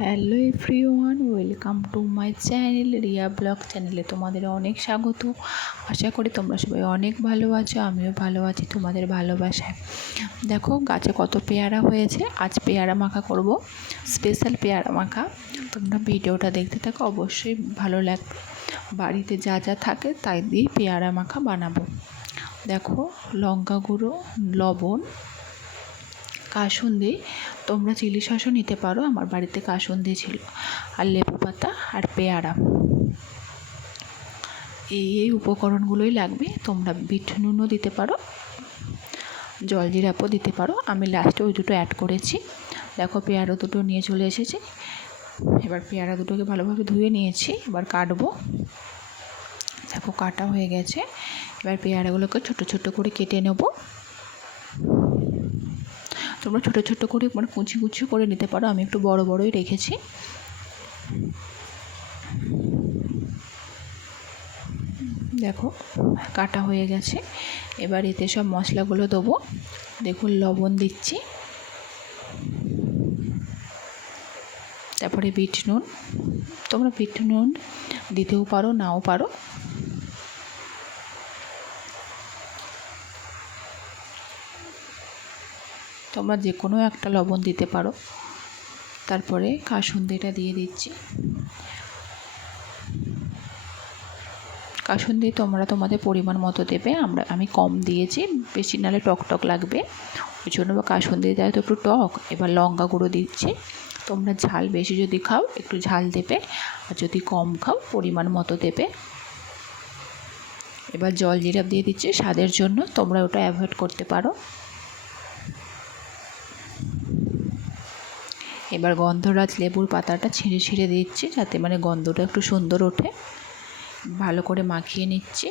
Hello everyone, welcome to my channel Riya blog চ্যানেলে তোমাদের অনেক স্বাগত। আশা করি তোমরা সবাই অনেক ভালো আছো, আমিও ভালো আছি তোমাদের ভালোবাসায়। দেখো গাছে কত পেয়ারা হয়েছে, আজ পেয়ারা মাখা করব, স্পেশাল পেয়ারা মাখা। তোমরা ভিডিওটা দেখতে থাকো, অবশ্যই ভালো লাগবে। বাড়িতে যা যা থাকে তাই দিয়ে পেয়ারা মাখা বানাবো। দেখো লঙ্কা গুঁড়ো, লবণ, কাসুন্দি, তোমরা চিলি সসও নিতে পারো, আমার বাড়িতে কাসুন্দি ছিল, আর লেবু পাতা আর পেয়ারা। এই উপকরণগুলোই লাগবে। তোমরা বিট নুনও দিতে পারো, জলজিরাও দিতে পারো, আমি লাস্টে ওই দুটো অ্যাড করেছি। দেখো পেয়ারা দুটো নিয়ে চলে এসেছি। এবার পেয়ারা দুটোকে ভালোভাবে ধুয়ে নিয়েছি, এবার কাটবো। দেখো কাটা হয়ে গেছে। এবার পেয়ারাগুলোকে ছোট ছোট করে কেটে নেব। তোমরা ছোটো ছোটো করে কুচি কুচি করে নিতে পারো, আমি একটু বড় বড়ই রেখেছি। দেখো কাটা হয়ে গেছে। এবার এতে সব মশলাগুলো দেবো। দেখুন লবণ দিচ্ছি, তারপরে বিট নুন। তোমরা বিট নুন দিতেও পারো, নাও পারো। তোমরা যে কোনো একটা লবণ দিতে পারো। তারপরে কাসুন্দিটা দিয়ে দিচ্ছি। কাসুন্দি তোমরা তোমাদের পরিমাণ মতো দেবে, আমি কম দিয়েছি, বেশি নালে টক টক লাগবে, ওই জন্য কাসুন্দি দেয় তো একটু টক। এবার লঙ্কা গুঁড়ো দিচ্ছি। তোমরা ঝাল বেশি যদি খাও একটু ঝাল দেবে, আর যদি কম খাও পরিমাণ মতো দেবে। এবার জলজিরা দিয়ে দিচ্ছি স্বাদের জন্য, তোমরা ওটা অ্যাভয়েড করতে পারো। এবার গন্ধরাজ লেবুর পাতাটা ছিঁড়ে ছিঁড়ে দিচ্ছি, যাতে গন্ধটা একটু সুন্দর ওঠে। ভালো করে মাখিয়ে নিচ্ছি।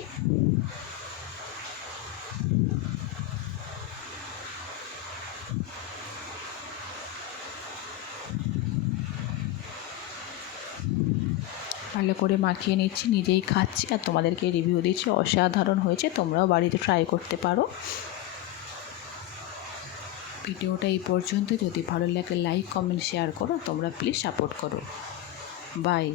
ভালো করে মাখিয়ে নিচ্ছি, নিজেই খাচ্ছি আর তোমাদেরকে রিভিউ দিচ্ছি। অসাধারণ হয়েছে, তোমরাও বাড়িতে ট্রাই করতে পারো। ভিডিওটা এই পর্যন্ত। যদি ভালো লাগে লাইক কমেন্ট শেয়ার করো, তোমরা প্লিজ সাপোর্ট করো। বাই।